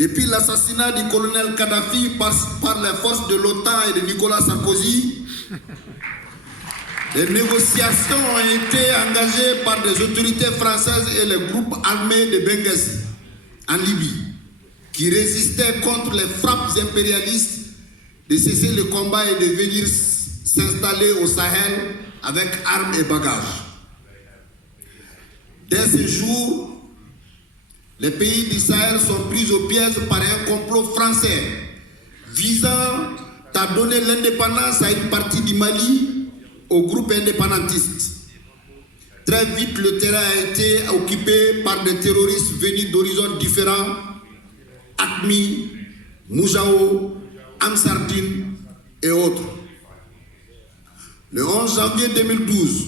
Depuis l'assassinat du colonel Kadhafi par les forces de l'OTAN et de Nicolas Sarkozy, les négociations ont été engagées par des autorités françaises et les groupes armés de Benghazi, en Libye, qui résistaient contre les frappes impérialistes de cesser le combat et de venir s'installer au Sahel avec armes et bagages. Dès ce jour, les pays du Sahel sont pris au piège par un complot français visant à donner l'indépendance à une partie du Mali au groupe indépendantiste. Très vite, le terrain a été occupé par des terroristes venus d'horizons différents, AQMI, Moujao, Ansardine et autres. Le 11 janvier 2012,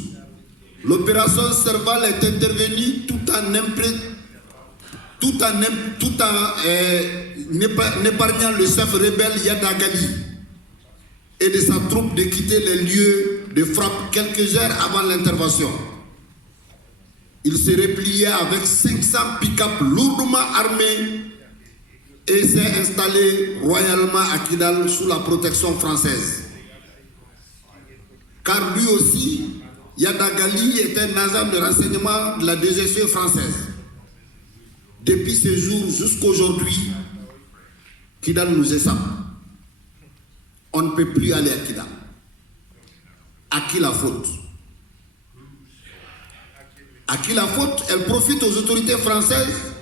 l'opération Serval est intervenue tout en épargnant le chef rebelle Yada Gali et de sa troupe de quitter les lieux de frappe quelques heures avant l'intervention. Il se repliait avec 500 pick-up lourdement armés et s'est installé royalement à Kidal sous la protection française. Car lui aussi, Yada Gali est un agent de renseignement de la DGSE française. Depuis ce jour jusqu'à aujourd'hui, Kidal nous échappe. On ne peut plus aller à Kidal. À qui la faute? À qui la faute? Elle profite aux autorités françaises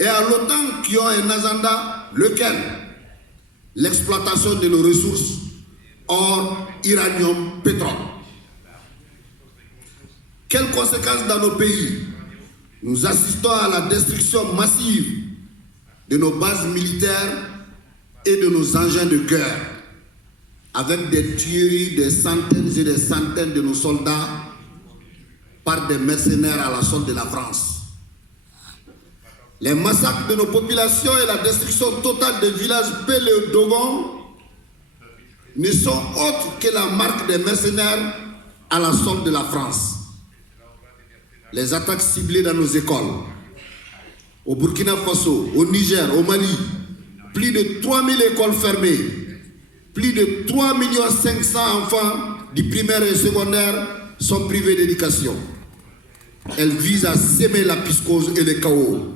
et à l'OTAN qui ont un agenda, lequel? L'exploitation de nos ressources, or, uranium, pétrole. Quelles conséquences dans nos pays? Nous assistons à la destruction massive de nos bases militaires et de nos engins de guerre, avec des tueries de centaines et des centaines de nos soldats par des mercenaires à la solde de la France. Les massacres de nos populations et la destruction totale des villages Péléo-Dogon ne sont autres que la marque des mercenaires à la solde de la France. Les attaques ciblées dans nos écoles, au Burkina Faso, au Niger, au Mali, plus de 3000 écoles fermées, plus de 3 500 000 enfants du primaire et secondaire sont privés d'éducation. Elles visent à s'aimer la piscose et le chaos.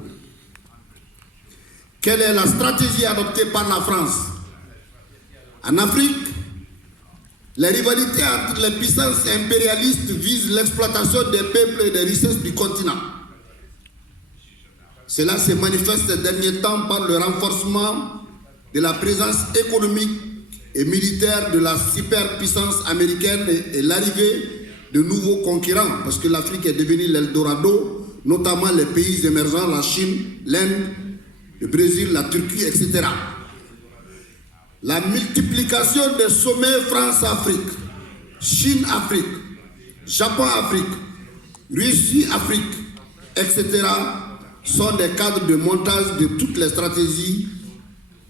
Quelle est la stratégie adoptée par la France? En Afrique, les rivalités entre les puissances impérialistes visent l'exploitation des peuples et des richesses du continent. Cela se manifeste ces derniers temps par le renforcement de la présence économique et militaire de la superpuissance américaine et l'arrivée de nouveaux concurrents, parce que l'Afrique est devenue l'Eldorado, notamment les pays émergents, la Chine, l'Inde, le Brésil, la Turquie, etc. La multiplication des sommets France-Afrique, Chine-Afrique, Japon-Afrique, Russie-Afrique, etc. sont des cadres de montage de toutes les stratégies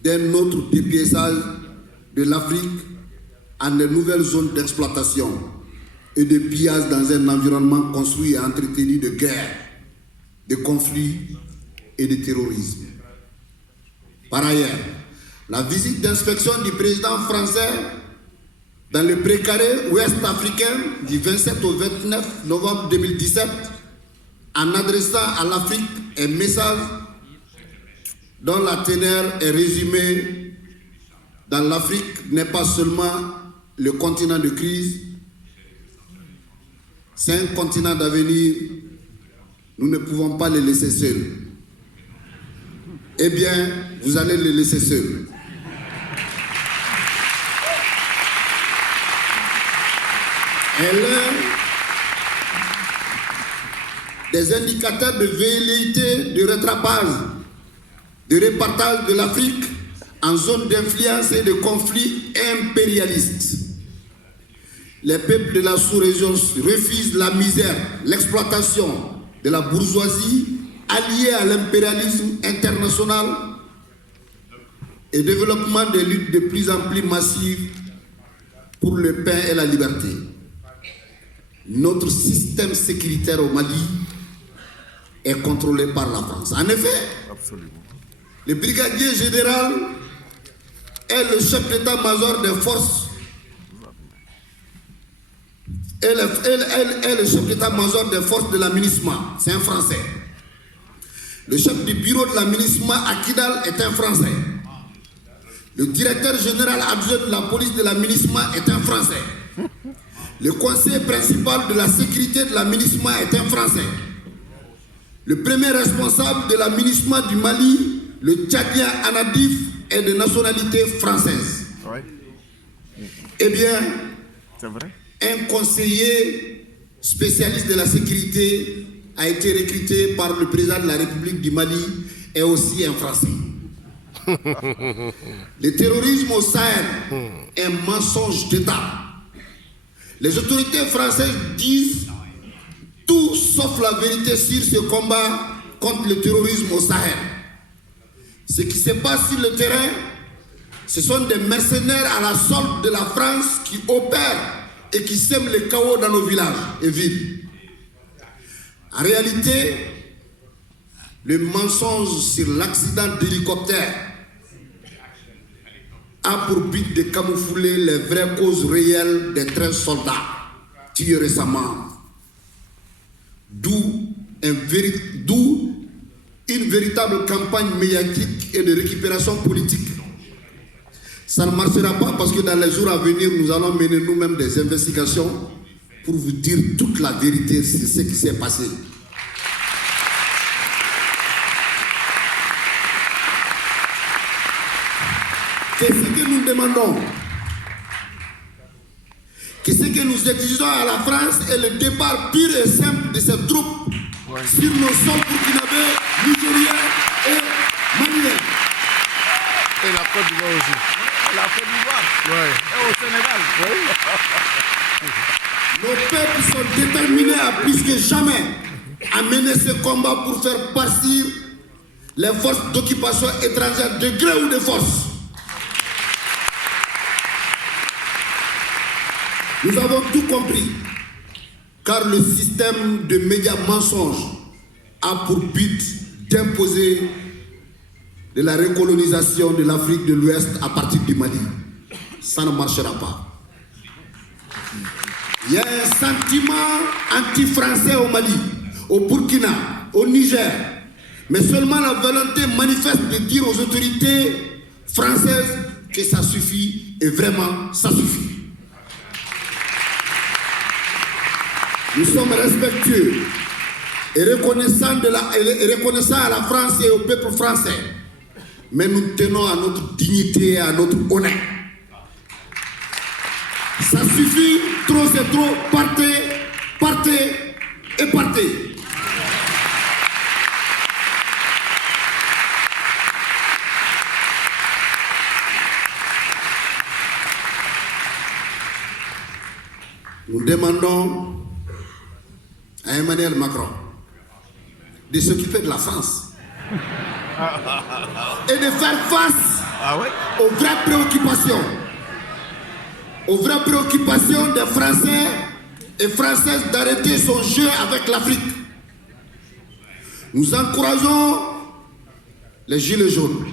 d'un autre dépiéçage de l'Afrique en de nouvelles zones d'exploitation et de pillage dans un environnement construit et entretenu de guerre, de conflits et de terrorisme. Par ailleurs, la visite d'inspection du président français dans le précaré ouest africain du 27 au 29 novembre 2017 en adressant à l'Afrique un message dont la teneur est résumée dans l'Afrique n'est pas seulement le continent de crise, c'est un continent d'avenir, nous ne pouvons pas les laisser seuls. Eh bien, vous allez les laisser seuls. Et l'un des indicateurs de velléité de rattrapage, de répartage de l'Afrique en zone d'influence et de conflits impérialistes. Les peuples de la sous-région refusent la misère, l'exploitation de la bourgeoisie alliée à l'impérialisme international et développement des luttes de plus en plus massives pour le pain et la liberté. Notre système sécuritaire au Mali est contrôlé par la France. En effet, Le brigadier général est le chef d'état-major des forces. Elle est le chef d'état-major des forces de la MINUSMA, c'est un Français. Le chef du bureau de la MINUSMA à Kidal est un Français. Le directeur général adjoint de la police de la MINUSMA est un Français. Le conseiller principal de la sécurité de la MINUSMA est un Français. Le premier responsable de la MINUSMA du Mali, le Tchadien Anadif, est de nationalité française. Ouais. Eh bien, C'est vrai. un conseiller spécialiste de la sécurité a été recruté par le président de la République du Mali et aussi un Français. Le terrorisme au Sahel est un mensonge d'État. Les autorités françaises disent tout sauf la vérité sur ce combat contre le terrorisme au Sahel. Ce qui se passe sur le terrain, ce sont des mercenaires à la solde de la France qui opèrent et qui sèment le chaos dans nos villages et villes. En réalité, le mensonge sur l'accident d'hélicoptère a pour but de camoufler les vraies causes réelles des 13 soldats tués récemment. D'où une véritable campagne médiatique et de récupération politique. Ça ne marchera pas parce que dans les jours à venir, nous allons mener nous-mêmes des investigations pour vous dire toute la vérité sur ce qui s'est passé. Qu'est-ce que nous demandons? Qu'est-ce que nous exigeons à la France est le départ pur et simple de ces troupes sur nos sols burkinabés, nigériens et maliens. Et la Côte d'Ivoire aussi. La Côte d'Ivoire Ouais. et au Sénégal. Nos peuples sont déterminés à plus que jamais à mener ce combat pour faire partir les forces d'occupation étrangères de gré ou de force. Nous avons tout compris, car le système de médias mensonges a pour but d'imposer de la recolonisation de l'Afrique de l'Ouest à partir du Mali. Ça ne marchera pas. Il y a un sentiment anti-français au Mali, au Burkina, au Niger, mais seulement la volonté manifeste de dire aux autorités françaises que ça suffit, et vraiment ça suffit. Nous sommes respectueux et reconnaissants à la France et au peuple français, mais nous tenons à notre dignité et à notre honneur. Ça suffit, trop c'est trop, partez, partez et partez. Nous demandons à Emmanuel Macron de s'occuper de la France et de faire face aux vraies préoccupations des Français et Françaises d'arrêter son jeu avec l'Afrique. Nous encourageons les Gilets jaunes.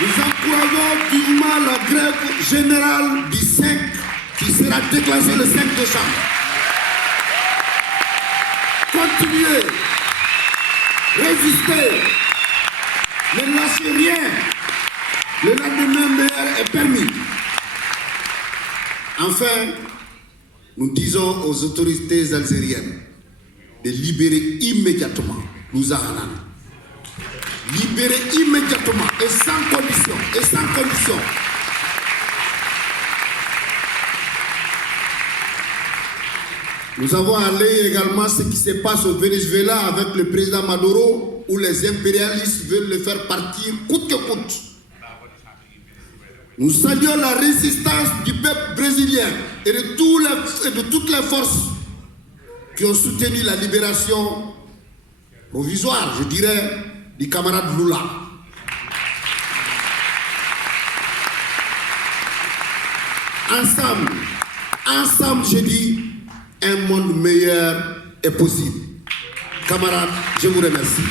Nous encourageons vivement la grève générale du 5 qui sera déclenchée le 5 décembre. Continuez, résistez, ne lâchez rien. Le lendemain meilleur est permis. Enfin, nous disons aux autorités algériennes de libérer immédiatement Louza-Hanan. Libérer immédiatement et sans condition, Nous avons allé également ce qui se passe au Venezuela avec le président Maduro, où les impérialistes veulent le faire partir coûte que coûte. Nous saluons la résistance du peuple brésilien et de toutes les forces qui ont soutenu la libération provisoire, je dirais, du camarade Lula. Ensemble, je dis, un monde meilleur est possible. Camarades, je vous remercie.